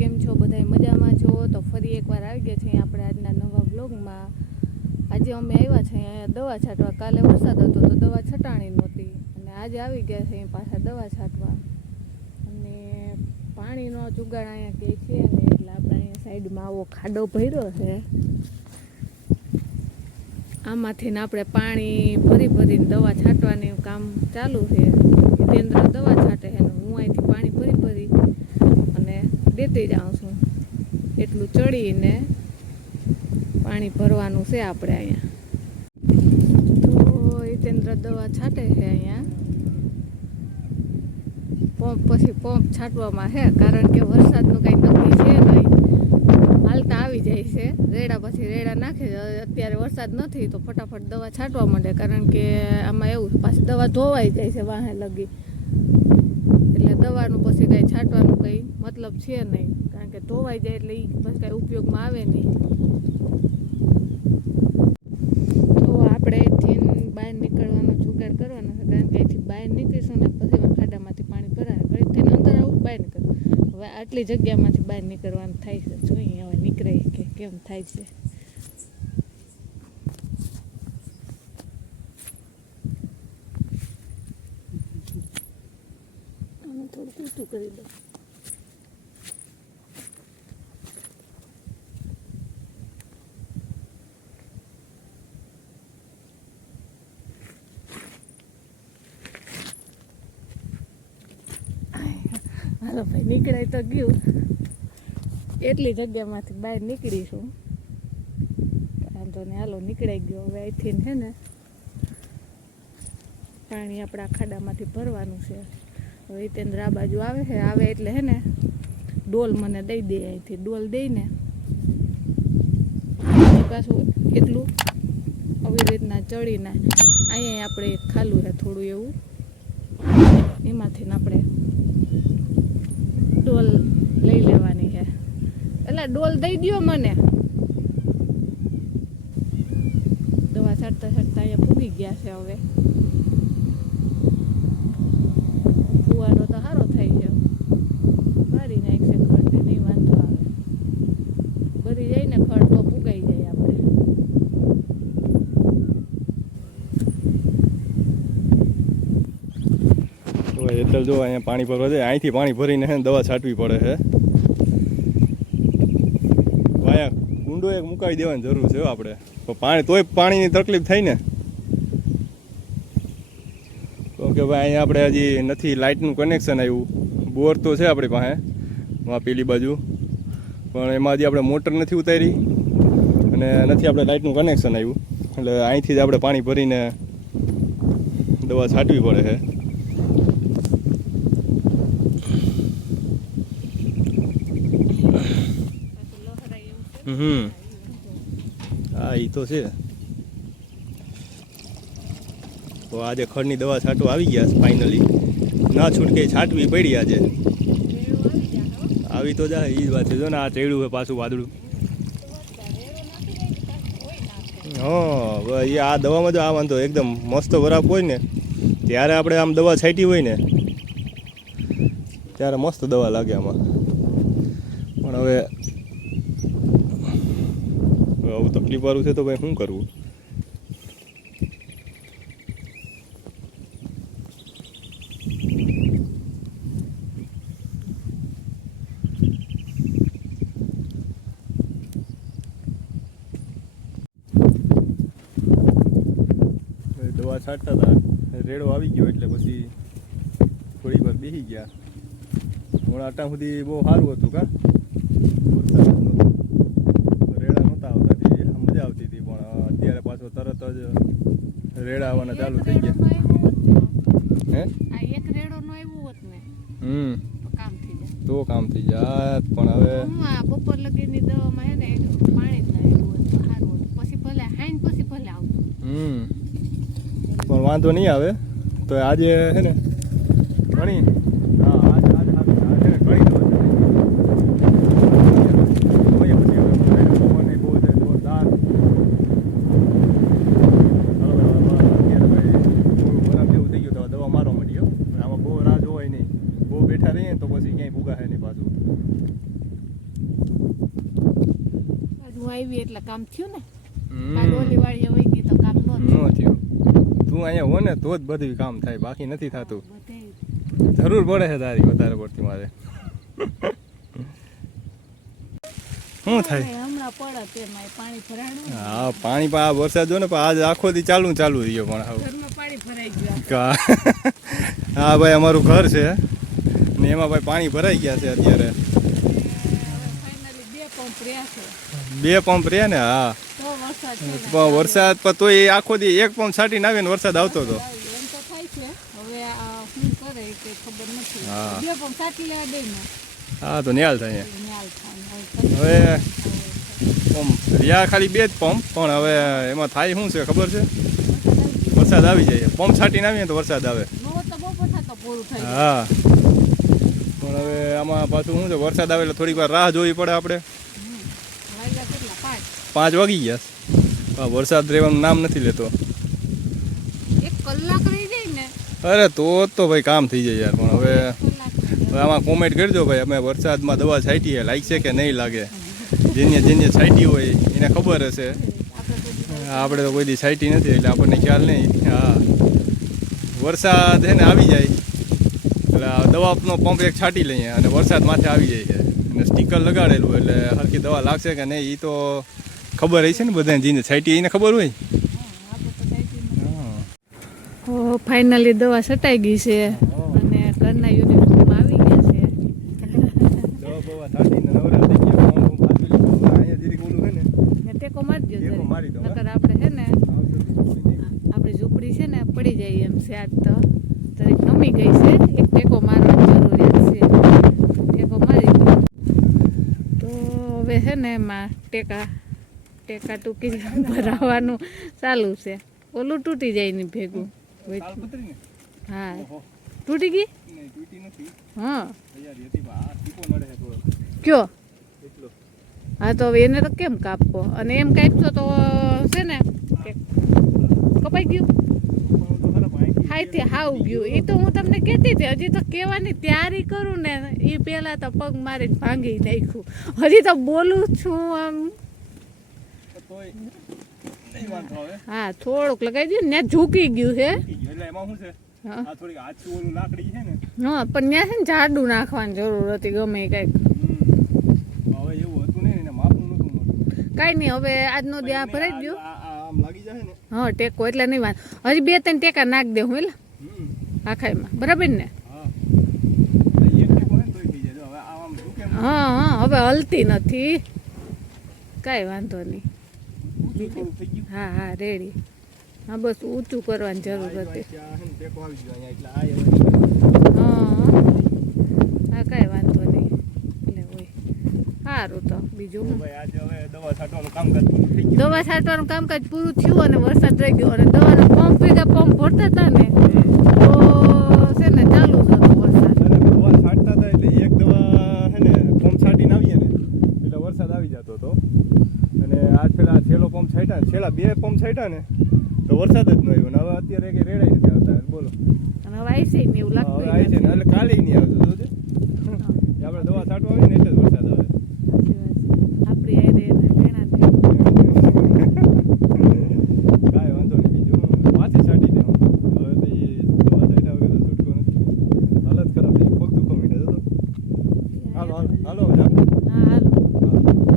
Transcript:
કેમ છો? બધા મજામાં છો? તો ફરી એકવાર આવી ગયા છીએ આપણે આજના નવા બ્લોગમાં આજે અમે આવ્યા છીએ દવા છાંટવા. કાલે વરસાદ હતો તો દવા છટાણી નહોતી. અને આજે આવી ગયા છે પાછા દવા છાંટવા. અને પાણીનો જુગાડ અહીંયા કે છે ને એટલે આપણે અહીંયા સાઈડમાં આવો ખાડો ભર્યો છે. આમાંથી આપણે પાણી ભરી ભરીને દવા છાંટવાની કામ ચાલુ છે. હિતેન્દ્ર દવા છાંટે છે ને હું અહીંથી પાણી ભરી ભરી અને દેતી જાઉં છું. એટલું ચડીને પાણી ભરવાનું છે આપણે અહીંયા. તો હિતેન્દ્ર દવા છાંટે છે અહીંયા. પંપ પછી પંપ છાંટવામાં છે, કારણ કે વરસાદનું કાંઈ નક્કી છે નહીં. હાલતા આવી જાય છે. રેડા પછી રેડા નાખે અત્યારે વરસાદ નથી તો ફટાફટ દવા છાંટવા માંડે, કારણ કે આમાં એવું પાછી દવા ધોવાઈ જાય છે વાહે લગી. એટલે દવાનું પછી કાંઈ છાંટવાનું કંઈ મતલબ છે નહીં. કારણ કે ધોવાઈ જાય એટલે એ પછી કાંઈ ઉપયોગમાં આવે નહીં. તો આપણે અહીંથી બહાર નીકળવાનો જુગાડ કરવાનો છે. કારણ કે અહીંથી બહાર નીકળીશું ને પછી ખાડામાંથી પાણી ભરાય. થઈને અંદર આવું બહાર નીકળ હવે આટલી જગ્યામાંથી બહાર નીકળવાનું થાય છે. જોઈએ હવે નીકળે કે કેમ થાય છે? થોડું ઊંચું કરી દઉં હાલો ભાઈ, નીકળાય તો ગયું. એટલી જગ્યામાંથી બહાર નીકળીશું વાંધો ને હાલો નીકળાઈ ગયો. હવે અહીંથી છે ને, પાણી આપણા ખાડામાંથી ભરવાનું છે. હિતેન્દ્ર આ બાજુ આવે છે, આવે એટલે હે ને ડોલ મને દઈ દે અહીંથી, ડોલ દઈને. પાછું એટલું આવી રીતના ચડીને અહીંયા આપણે ખાલું છે થોડું એવું. એમાંથી આપણે ડોલ લઈ લેવાની છે. એટલે ડોલ દઈ દ્યો મને. દવા છાંટતા છાંટતા અહીંયા પૂગી ગયા છે હવે ફુવારો તો સારો થઈ ગયો મારી નાખશે ખડ નહીં વાંધો આવે ભરી જાય ને ખડ તો ફૂગાઈ જાય આપણે એટલે જો અહીંયા પાણી ભરવા જાય, અહીંથી પાણી ભરીને દવા છાંટવી પડે છે ભાયા કુંડો એક મુકાવી દેવાની જરૂર છે આપણે. પાણી, તોય પાણીની તકલીફ થાય ને. તો કે ભાઈ, અહીંયા આપણે હજી નથી, લાઇટનું કનેક્શન આવ્યું. બોર તો છે આપણી પાસે પેલી બાજુ. પણ એમાં હજી આપણે મોટર નથી ઉતારી અને નથી આપણે લાઇટનું કનેક્શન આવ્યું. એટલે અહીંથી જ આપણે પાણી ભરીને દવા છાંટવી પડે છે પાછું લહરાય એવું છે હમ. હા એ તો છે. તો આજે ખડની દવા છાંટવા આવી ગયા ફાઇનલી ના છૂટકે છાંટવી પડી આજે. આવી તો જા એ જ વાત છે. જો ને આ ચેડું છે પાછું વાદળું. હા, એ આ દવામાં જો આ વાંધો, એકદમ મસ્ત વરાપ હોય ને, ત્યારે આપણે આમ દવા છાંટી હોય ને, ત્યારે મસ્ત દવા લાગે આમાં. પણ હવે આવું તકલીફ વાળું છે તો ભાઈ શું કરવું દવા છાંટતા હતા. રેડો આવી ગયો એટલે પછી થોડીક વાર બેસી ગયા. હમણાં આટા સુધી બહુ સારું હતું કા વરસાદ નહોતો. રેડા નહોતા આવતા તે આમ મજા આવતી હતી પણ અત્યારે પાછો તરત જ રેડા આવવાના ચાલુ થઈ ગયા. હે? આ એક રેડો નો આવ્યો હોત ને હમ. કામ થઈ જાય. તો કામ થઈ જાય પણ હવે બપોર લગીની દવામાં હે ને પાણી જ ના આવ્યું સારું પછી ભલે હાઈન પછી ભલે આવતું. હમ. પણ વાંધો નહીં આવે. તો આજે હે ને ઘણી હા આજ આજ આજ આજ છે ને ઘણી દવા છે. જોઈએ પછી હવે પવન ય બહુ છે જોરદાર હવે અત્યારે ભાઈ થોડું બરાબર જેવું થઈ ગયું તો હવે દવા મારવા માંડી હો. આમાં બહુ રાહ જોવાય નહીં બહુ બેઠા રહીએ ને તો પછી ક્યાંય ભૂગા નહીં પાછું આવી એટલે કામ થયું ને ગઈ તો કામ ન થયું. તું અહીંયા હો ને તો જ બધું કામ થાય બાકી નથી થતું. જરૂર પડે છે તારી વધારે પડતી મારે. શું થાય? હા પાણી આ વરસાદ જો ને પણ આજ આખો દી ચાલુ ચાલુ રહ્યો પણ હા ભાઈ અમારું ઘર છે. ને એમાં ભાઈ પાણી ભરાઈ ગયા છે અત્યારે. બે પંપ રહ્યા છે. બે પંપ રે ને હા. પણ વરસાદ પણ તોય એ આખો દી એક પંપ છાંટીને આવે ને વરસાદ આવતો હતો. તો હા. તો નિહાલ થાય હવે પંપ રહ્યા ખાલી બે જ પંપ પણ હવે એમાં થાય શું છે ખબર છે? વરસાદ આવી જાય. પંપ છાંટીને આવીએ તો વરસાદ આવે. તો હા. પણ હવે આમાં પાછું શું છે? વરસાદ આવે એટલે થોડીક વાર રાહ જોવી પડે આપણે. પાંચ વાગી ગયા. વરસાદ રહેવાનું નામ નથી લેતો. અરે તો તો ભાઈ કામ થઈ જાય યાર પણ હવે આમાં કોમેન્ટ કરજો ભાઈ અમે વરસાદમાં દવા છાંટી લાગશે કે નહીં લાગે. જેને જેને છાંટી હોય એને ખબર હશે. આપણે તો કોઈ દી છાંટી નથી એટલે આપણને ખ્યાલ નહીં. હા. વરસાદ છે ને આવી જાય. એટલે દવાનો પંપ એક છાંટી લઈએ અને વરસાદ માથે આવી જાય છે. અને સ્ટીકર લગાડેલું એટલે હરખી દવા લાગશે કે નહીં એ તો ખબર હશે ને બધાને જેને છાંટી એને ખબર હોય? ઓ ફાઇનલી દવા છટાઈ ગઈ છે. અને ઘરના યુનિફોર્મ આવી ગયા છે. આપણે છે ને આપણી ઝૂંપડી છે ને પડી જાય એમ છે આજ તો. નમી ગઈ છે. એક ટેકો મારવાની જરૂરિયાત છે. ટેકો મારી તો હવે છે ને એમાં ટેકા ટેકા ટૂંકી ભરાવાનું ચાલુ છે. ઓલું તૂટી જાય ને ભેગું? હા. તૂટી ગઈ? હા. કયો? હા તો હવે એને તો કેમ કાપવો? અને એમ કાપશો તો છે ને કપાઈ ગયું? હાયથી હાવ ગયું. એ તો હું તમને કહેતી હતી હજી તો કહેવાની તૈયારી કરું ને એ પહેલાં તો પગ મારી ભાંગી નાખ્યું. હજી તો બોલું છું આમ તો તોય નહીં વાંધો આવે. હા થોડુંક લગાવી દઉં ને ઝૂકી ગયું છે. એટલે એમાં શું છે? હા. થોડીક આછું ઓલું લાકડી છે ને. હા પણ ત્યાં છે ને જાડું નાખવાની જરૂર હતી ગમે કંઈક. હવે એવું હતું નહીં એને માપનું નહોતું મળતું. કાંઈ નહીં હવે આજનો દે આ ભરાઈ ગયો આ- આ- આમ લાગી જાય ને. હા ટેકો એટલે નહીં વાંધો. હજી બે ત્રણ ટેકા નાખ દે હું એટલે. આખાઈમાં બરાબર ને. હા હા હવે હલતી નથી. કાંઈ વાંધો નહીં. હા હા રેડી. હા બસ ઊંચું કરવાની જરૂર હતી. હે કાંઈ વાંધો નહીં. એટલે હોય. સારું તો બીજું ભાઈ આજે દવા છાંટવાનું કામકાજ પૂરું થયું અને વરસાદ રહી ગયો અને દવાનો પંપ ભેગા પંપ ભરતા હતા ને તો છે ને ચાલુ જ હતો વરસાદ અને દવા છાંટતા હતા એટલે એક દવા હે ને પંપ છાંટીને આવીએ ને એટલે વરસાદ આવી જતો હતો અને આજ પેલા છેલ્લો પંપ ને બે પંપ છાંટ્યા ને તો વરસાદ જ ન આવ્યો ને હવે અત્યારે કઈ રેડાઈ નથી આવતા. બોલો. હવે આવી છે ને એવું લાગતું આવી છે ને એટલે કાલે નહીં આવતો આપણે દવા છાંટવા આવી ને એટલે